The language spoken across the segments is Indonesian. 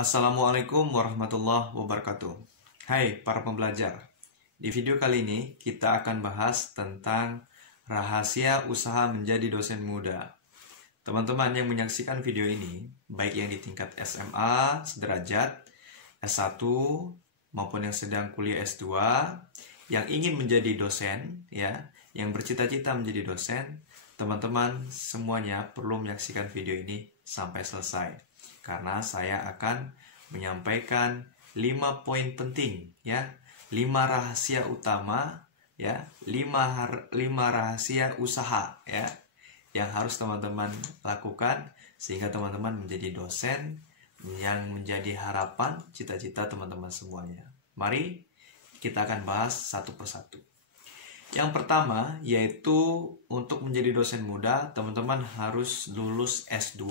Assalamualaikum warahmatullahi wabarakatuh. Hai para pembelajar. Di video kali ini kita akan bahas tentang rahasia usaha menjadi dosen muda. Teman-teman yang menyaksikan video ini, baik yang di tingkat SMA, sederajat, S1, maupun yang sedang kuliah S2, yang ingin menjadi dosen, ya, yang bercita-cita menjadi dosen, teman-teman semuanya perlu menyaksikan video ini sampai selesai. Karena saya akan menyampaikan 5 poin penting, ya, 5 rahasia utama, ya, 5 rahasia usaha, ya, yang harus teman-teman lakukan sehingga teman-teman menjadi dosen yang menjadi harapan cita-cita teman-teman semuanya. Mari kita akan bahas satu persatu. Yang pertama yaitu untuk menjadi dosen muda, teman-teman harus lulus S2.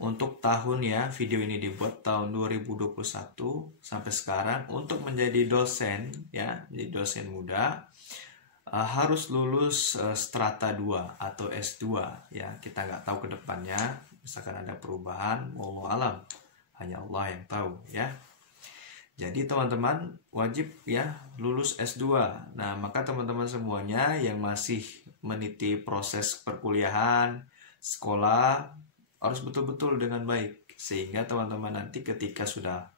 Untuk tahun, ya, video ini dibuat tahun 2021 sampai sekarang, untuk menjadi dosen, ya, menjadi dosen muda harus lulus strata 2 atau S2, ya. Kita nggak tahu ke depannya, misalkan ada perubahan, wallahu alam, hanya Allah yang tahu, ya. Jadi teman-teman wajib, ya, lulus S2. Nah, maka teman-teman semuanya yang masih meniti proses perkuliahan, sekolah, harus betul-betul dengan baik, sehingga teman-teman nanti ketika sudah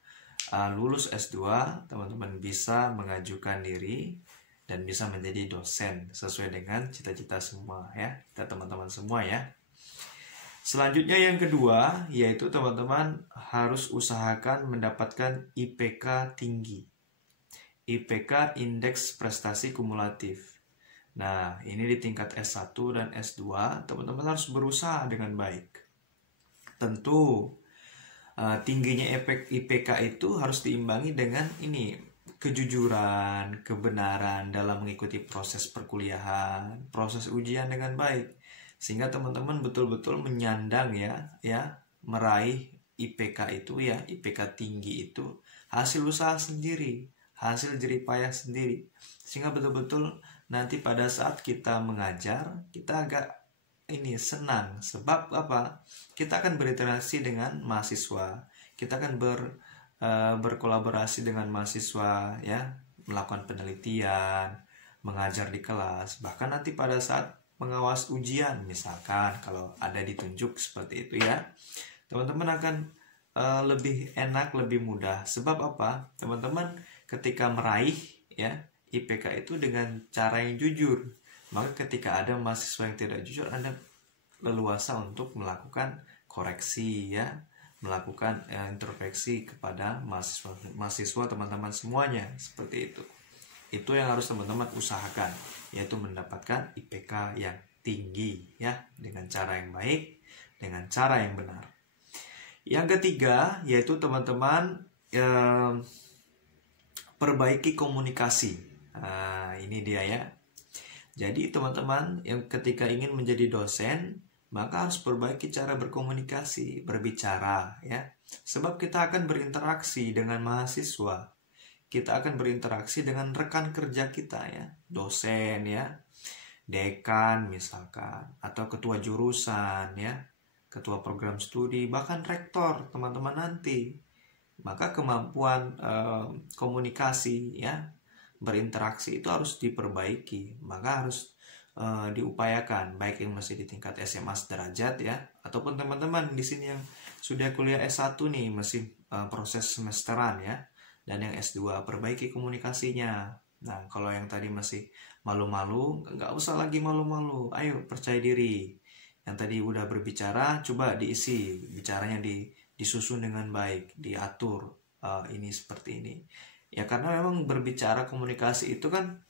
lulus S2, teman-teman bisa mengajukan diri dan bisa menjadi dosen sesuai dengan cita-cita semua, ya, kita teman-teman semua, ya. Selanjutnya yang kedua yaitu teman-teman harus usahakan mendapatkan IPK tinggi. IPK Indeks Prestasi Kumulatif. Nah, ini di tingkat S1 dan S2 teman-teman harus berusaha dengan baik. Tentu tingginya IPK itu harus diimbangi dengan ini, kejujuran, kebenaran dalam mengikuti proses perkuliahan, proses ujian dengan baik, sehingga teman-teman betul-betul menyandang, ya, meraih IPK itu, ya, IPK tinggi itu hasil usaha sendiri, hasil jerih payah sendiri, sehingga betul-betul nanti pada saat kita mengajar kita agak ini senang. Sebab apa? Kita akan berinteraksi dengan mahasiswa, kita akan berkolaborasi dengan mahasiswa, ya, melakukan penelitian, mengajar di kelas, bahkan nanti pada saat mengawas ujian, misalkan kalau ada ditunjuk seperti itu, ya, teman-teman akan lebih enak, lebih mudah. Sebab apa? Teman-teman ketika meraih, ya, IPK itu dengan cara yang jujur, maka ketika ada mahasiswa yang tidak jujur, Anda leluasa untuk melakukan koreksi, ya, melakukan introspeksi kepada mahasiswa teman-teman semuanya, seperti itu. Itu yang harus teman-teman usahakan, yaitu mendapatkan IPK yang tinggi, ya, dengan cara yang baik, dengan cara yang benar. Yang ketiga yaitu teman-teman perbaiki komunikasi. Nah, ini dia, ya. Jadi teman-teman yang ketika ingin menjadi dosen, maka harus perbaiki cara berkomunikasi, berbicara, ya. Sebab kita akan berinteraksi dengan mahasiswa, kita akan berinteraksi dengan rekan kerja kita, ya, dosen, ya, dekan misalkan, atau ketua jurusan, ya, ketua program studi, bahkan rektor teman-teman nanti. Maka kemampuan komunikasi, ya, berinteraksi itu harus diperbaiki, maka harus diupayakan, baik yang masih di tingkat SMA sederajat, ya, ataupun teman-teman di sini yang sudah kuliah S1 nih, masih proses semesteran, ya, dan yang S2, perbaiki komunikasinya. Nah, kalau yang tadi masih malu-malu, nggak usah lagi malu-malu, ayo percaya diri. Yang tadi udah berbicara, coba diisi bicaranya, disusun dengan baik, diatur, ini seperti ini, ya, karena memang berbicara komunikasi itu kan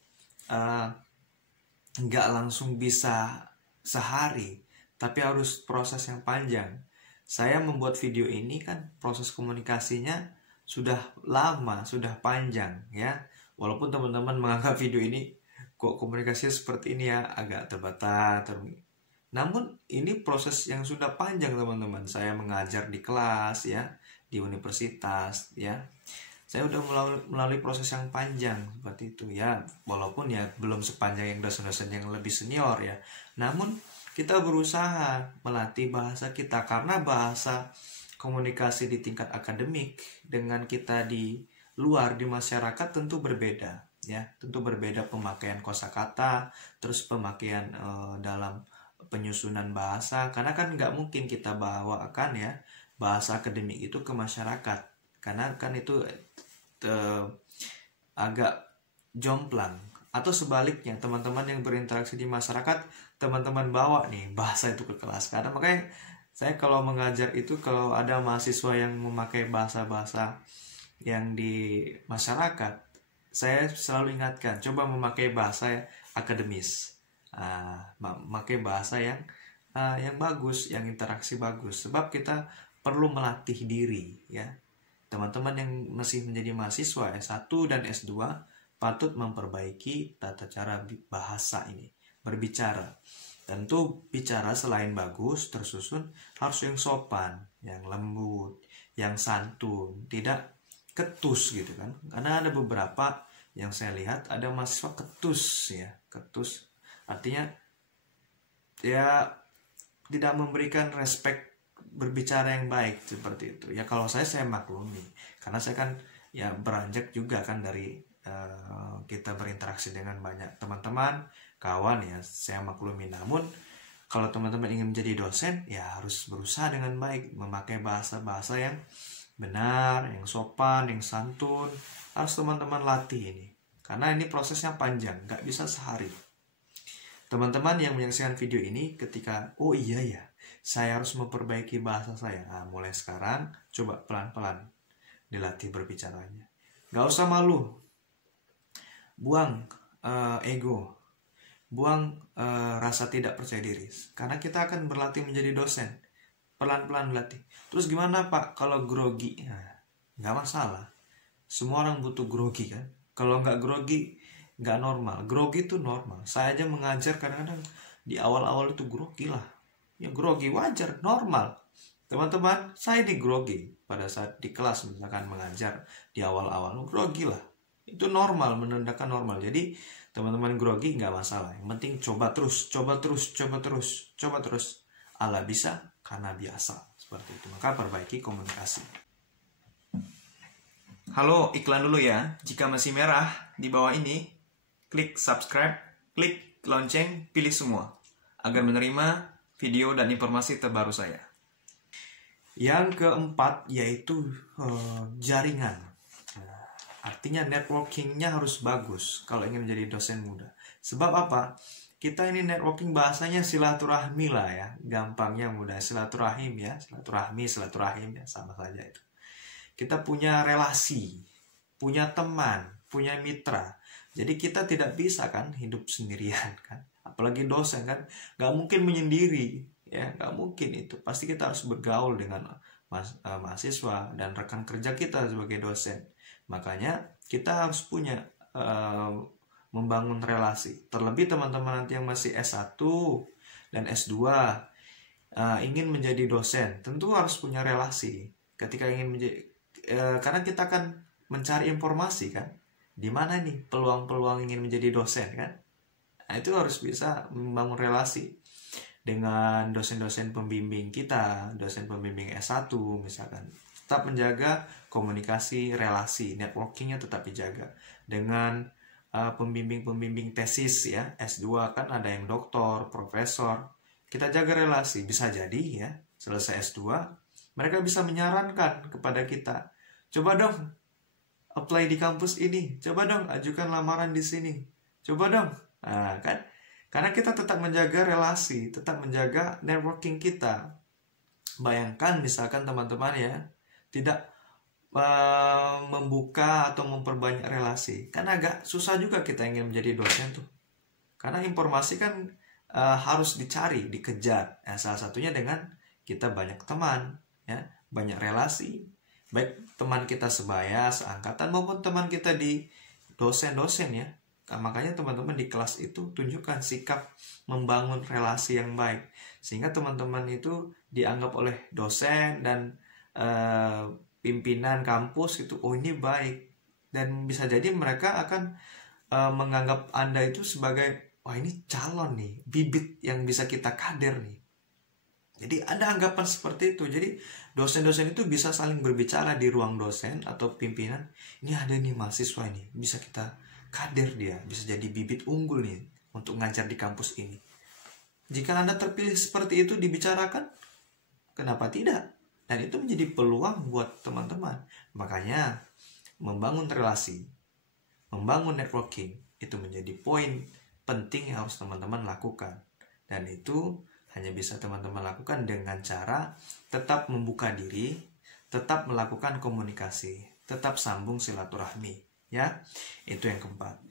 nggak langsung bisa sehari, tapi harus proses yang panjang. Saya membuat video ini kan proses komunikasinya sudah lama, sudah panjang, ya. Walaupun teman-teman menganggap video ini kok komunikasinya seperti ini, ya, agak terbatas, namun ini proses yang sudah panjang, teman-teman. Saya mengajar di kelas, ya, di universitas, ya. Saya udah melalui proses yang panjang seperti itu, ya. Walaupun, ya, belum sepanjang yang dosen-dosen yang lebih senior, ya. Namun kita berusaha melatih bahasa kita, karena bahasa komunikasi di tingkat akademik dengan kita di luar, di masyarakat tentu berbeda, ya. Tentu berbeda pemakaian kosakata, terus pemakaian dalam penyusunan bahasa, karena kan nggak mungkin kita bawakan ya bahasa akademik itu ke masyarakat, karena kan itu agak jomplang. Atau sebaliknya, teman-teman yang berinteraksi di masyarakat, teman-teman bawa nih bahasa itu ke kelas. Karena makanya saya kalau mengajar itu, kalau ada mahasiswa yang memakai bahasa-bahasa yang di masyarakat, saya selalu ingatkan, coba memakai bahasa akademis, memakai bahasa yang bagus, yang interaksi bagus. Sebab kita perlu melatih diri, ya. Teman-teman yang masih menjadi mahasiswa S1 dan S2 patut memperbaiki tata cara bahasa ini, berbicara. Tentu bicara selain bagus, tersusun, harus yang sopan, yang lembut, yang santun, tidak ketus gitu kan. Karena ada beberapa yang saya lihat ada mahasiswa ketus, ya, ketus. Artinya ya tidak memberikan respect berbicara yang baik seperti itu. Ya kalau saya maklumi, karena saya kan ya beranjak juga kan dari kita berinteraksi dengan banyak teman-teman, kawan, ya, saya maklumi. Namun kalau teman-teman ingin menjadi dosen, ya harus berusaha dengan baik, memakai bahasa-bahasa yang benar, yang sopan, yang santun. Harus teman-teman latih ini, karena ini prosesnya panjang, nggak bisa sehari. Teman-teman yang menyaksikan video ini ketika, oh iya ya, saya harus memperbaiki bahasa saya. Nah, mulai sekarang coba pelan-pelan dilatih berbicaranya. Nggak usah malu. Buang ego, buang rasa tidak percaya diri, karena kita akan berlatih menjadi dosen, pelan-pelan berlatih. Terus gimana Pak kalau grogi? Nah, nggak masalah, semua orang butuh grogi kan. Kalau nggak grogi nggak normal. Grogi itu normal. Saya aja mengajar kadang-kadang di awal-awal itu grogi lah, ya grogi wajar, normal. Teman-teman, saya di grogi pada saat di kelas misalkan mengajar di awal-awal, grogi lah. Itu normal, menandakan normal. Jadi teman-teman grogi nggak masalah. Yang penting coba terus. Allah bisa karena biasa. Seperti itu. Maka perbaiki komunikasi. Halo, iklan dulu ya. Jika masih merah di bawah ini, klik subscribe, klik lonceng, pilih semua agar menerima video dan informasi terbaru saya. Yang keempat yaitu jaringan. Artinya networkingnya harus bagus kalau ingin menjadi dosen muda. Sebab apa? Kita ini networking bahasanya silaturahmi lah ya. Gampangnya mudah, silaturahim ya. Silaturahim ya, sama saja itu. Kita punya relasi, punya teman, punya mitra. Jadi kita tidak bisa kan hidup sendirian kan. Apalagi dosen kan, gak mungkin menyendiri. Ya, gak mungkin itu. Pasti kita harus bergaul dengan mahasiswa dan rekan kerja kita sebagai dosen. Makanya kita harus punya membangun relasi. Terlebih teman-teman nanti yang masih S1 dan S2 ingin menjadi dosen, tentu harus punya relasi. Ketika ingin menjadi, karena kita akan mencari informasi kan, di mana nih peluang-peluang ingin menjadi dosen kan. Nah, itu harus bisa membangun relasi dengan dosen-dosen pembimbing kita, dosen pembimbing S1 misalkan. Tetap menjaga komunikasi, relasi, networkingnya tetap dijaga. Dengan pembimbing-pembimbing tesis ya, S2 kan ada yang doktor, profesor. Kita jaga relasi, bisa jadi ya, selesai S2, mereka bisa menyarankan kepada kita. Coba dong apply di kampus ini, coba dong ajukan lamaran di sini, coba dong. Nah, kan? Karena kita tetap menjaga relasi, tetap menjaga networking kita. Bayangkan misalkan teman-teman ya, tidak membuka atau memperbanyak relasi, kan agak susah juga kita ingin menjadi dosen tuh, karena informasi kan harus dicari, dikejar. Salah satunya dengan kita banyak teman ya, banyak relasi, baik teman kita sebaya, seangkatan maupun teman kita di dosen-dosen ya. Makanya teman-teman di kelas itu tunjukkan sikap membangun relasi yang baik, sehingga teman-teman itu dianggap oleh dosen dan pimpinan kampus itu, oh ini baik. Dan bisa jadi mereka akan menganggap Anda itu sebagai, wah ini calon nih, bibit yang bisa kita kader nih. Jadi ada anggapan seperti itu. Jadi dosen-dosen itu bisa saling berbicara di ruang dosen atau pimpinan. Ini ada nih mahasiswa ini, bisa kita kader dia, bisa jadi bibit unggul nih untuk ngajar di kampus ini. Jika Anda terpilih seperti itu dibicarakan, kenapa tidak? Dan itu menjadi peluang buat teman-teman. Makanya membangun relasi, membangun networking itu menjadi poin penting yang harus teman-teman lakukan. Dan itu hanya bisa teman-teman lakukan dengan cara tetap membuka diri, tetap melakukan komunikasi, tetap sambung silaturahmi, ya. Itu yang keempat.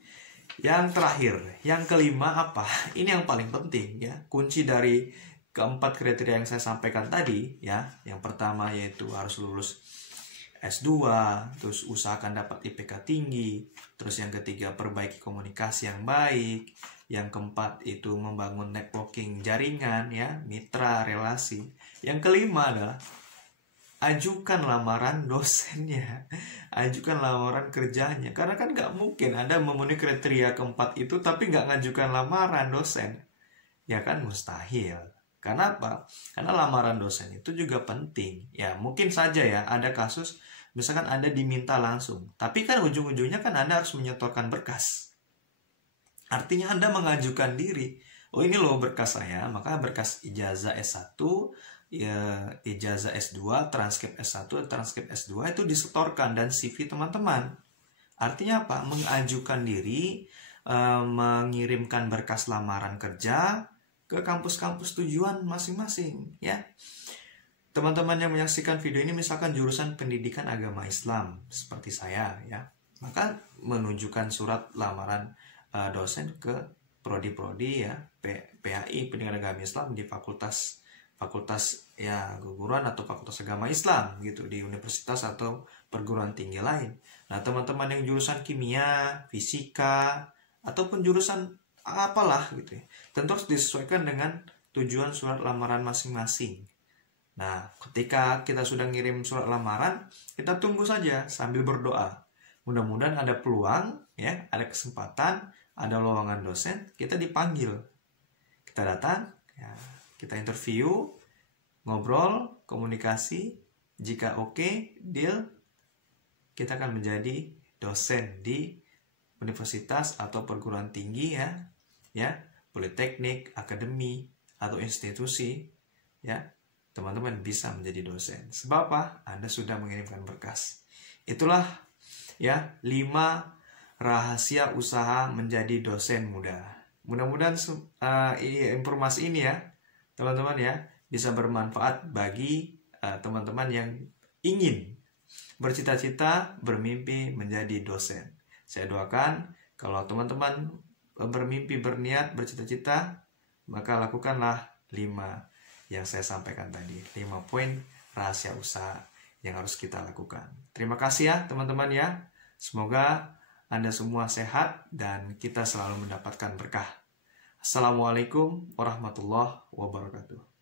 Yang terakhir, yang kelima apa? Ini yang paling penting, ya. Kunci dari keempat kriteria yang saya sampaikan tadi, ya. Yang pertama yaitu harus lulus S2, terus usahakan dapat IPK tinggi, terus yang ketiga perbaiki komunikasi yang baik, yang keempat itu membangun networking jaringan, ya, mitra, relasi. Yang kelima adalah ajukan lamaran dosennya, ajukan lamaran kerjanya. Karena kan nggak mungkin Anda memenuhi kriteria keempat itu tapi nggak ngajukan lamaran dosen, ya kan mustahil. Karena apa? Karena lamaran dosen itu juga penting. Ya mungkin saja ya ada kasus misalkan Anda diminta langsung, tapi kan ujung-ujungnya kan Anda harus menyetorkan berkas. Artinya Anda mengajukan diri. Oh ini loh berkas saya, maka berkas ijazah S1, ya, ijazah S2, transkrip S1, transkrip S2 itu disetorkan dan CV teman-teman. Artinya apa? Mengajukan diri, mengirimkan berkas lamaran kerja ke kampus-kampus tujuan masing-masing, ya. Teman-teman yang menyaksikan video ini misalkan jurusan pendidikan agama Islam seperti saya, ya, maka menunjukkan surat lamaran dosen ke prodi-prodi, ya, PAI pendidikan agama Islam di fakultas ya keguruan atau fakultas agama Islam gitu di universitas atau perguruan tinggi lain. Nah, teman-teman yang jurusan kimia, fisika ataupun jurusan apalah gitu ya, tentu harus disesuaikan dengan tujuan surat lamaran masing-masing. Nah, ketika kita sudah ngirim surat lamaran, kita tunggu saja sambil berdoa. Mudah-mudahan ada peluang, ya, ada kesempatan, ada lowongan dosen, kita dipanggil. Kita datang, ya, kita interview, ngobrol, komunikasi. Jika oke, deal, kita akan menjadi dosen di universitas atau perguruan tinggi, ya, politeknik, akademi, atau institusi, ya. Teman-teman bisa menjadi dosen. Sebab apa? Anda sudah mengirimkan berkas. Itulah, ya, 5 rahasia usaha menjadi dosen muda. Mudah-mudahan informasi ini, ya, teman-teman, ya, bisa bermanfaat bagi teman-teman yang ingin bercita-cita, bermimpi menjadi dosen. Saya doakan kalau teman-teman bermimpi, berniat, bercita-cita, maka lakukanlah 5 yang saya sampaikan tadi, 5 poin rahasia usaha yang harus kita lakukan. Terima kasih ya teman-teman ya. Semoga Anda semua sehat dan kita selalu mendapatkan berkah. Assalamualaikum warahmatullahi wabarakatuh.